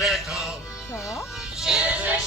rzeką. Co? Się ze